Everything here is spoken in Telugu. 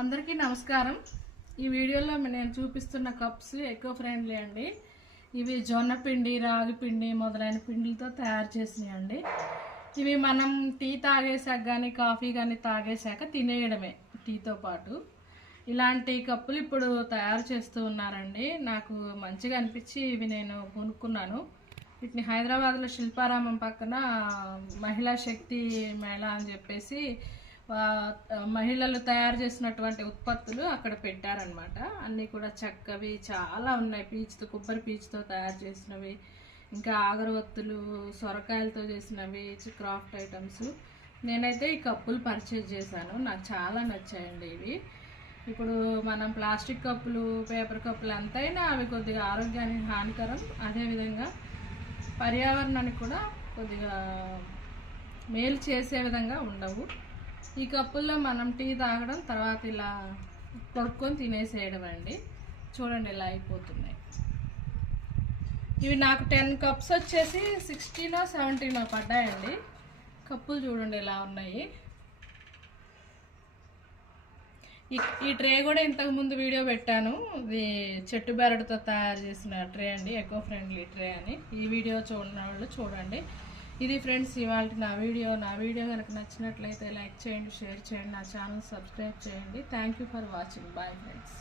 అందరికీ నమస్కారం। ఈ వీడియోలో నేను చూపిస్తున్న కప్స్ ఎకో ఫ్రెండ్లీ అండి। ఇవి జొన్న పిండి, రాగి పిండి మొదలైన పిండిలతో తయారు చేసినాయి అండి। ఇవి మనం టీ తాగేసాక కానీ కాఫీ కానీ తాగేసాక తినేయడమే టీతో పాటు। ఇలాంటి కప్పులు ఇప్పుడు తయారు చేస్తూ ఉన్నారండి। నాకు మంచిగా అనిపించి ఇవి నేను కొనుక్కున్నాను। వీటిని హైదరాబాద్లో శిల్పారామం పక్కన మహిళా శక్తి మేళా అని చెప్పేసి మహిళలు తయారు చేసినటువంటి ఉత్పత్తులు అక్కడ పెట్టారనమాట। అన్నీ కూడా చక్కవి చాలా ఉన్నాయి। పీచుతో, కొబ్బరి పీచుతో తయారు చేసినవి, ఇంకా అగరవత్తులు, సొరకాయలతో చేసినవి, క్రాఫ్ట్ ఐటమ్స్। నేనైతే ఈ కప్పులు పర్చేజ్ చేశాను, నాకు చాలా నచ్చాయండి ఇవి। ఇప్పుడు మనం ప్లాస్టిక్ కప్పులు, పేపర్ కప్పులు ఎంతైనా అవి కొద్దిగా ఆరోగ్యానికి హానికరం, అదేవిధంగా పర్యావరణానికి కూడా కొద్దిగా మేలు చేసే విధంగా ఉండవు। ఈ కప్పుల్లో మనం టీ తాగడం, తర్వాత ఇలా కొడుక్కొని తినేసేయడం అండి। చూడండి ఇలా అయిపోతున్నాయి। ఇవి నాకు 10 కప్స్ వచ్చేసి 60నో 70నో పడ్డాయండి। కప్పులు చూడండి ఇలా ఉన్నాయి। ఈ ట్రే కూడా ఇంతకుముందు వీడియో పెట్టాను, ఇది చెట్టు బెరడుతో తయారు చేసిన ట్రే అండి, ఎకో ఫ్రెండ్లీ ట్రే అని। ఈ వీడియో చూడని వాళ్ళు చూడండి। ఇది ఫ్రెండ్స్ ఇవాళ నా వీడియో కనుక నచ్చినట్లయితే లైక్ చేయండి, షేర్ చేయండి, నా ఛానల్ సబ్స్క్రైబ్ చేయండి। Thank you for watching, bye friends.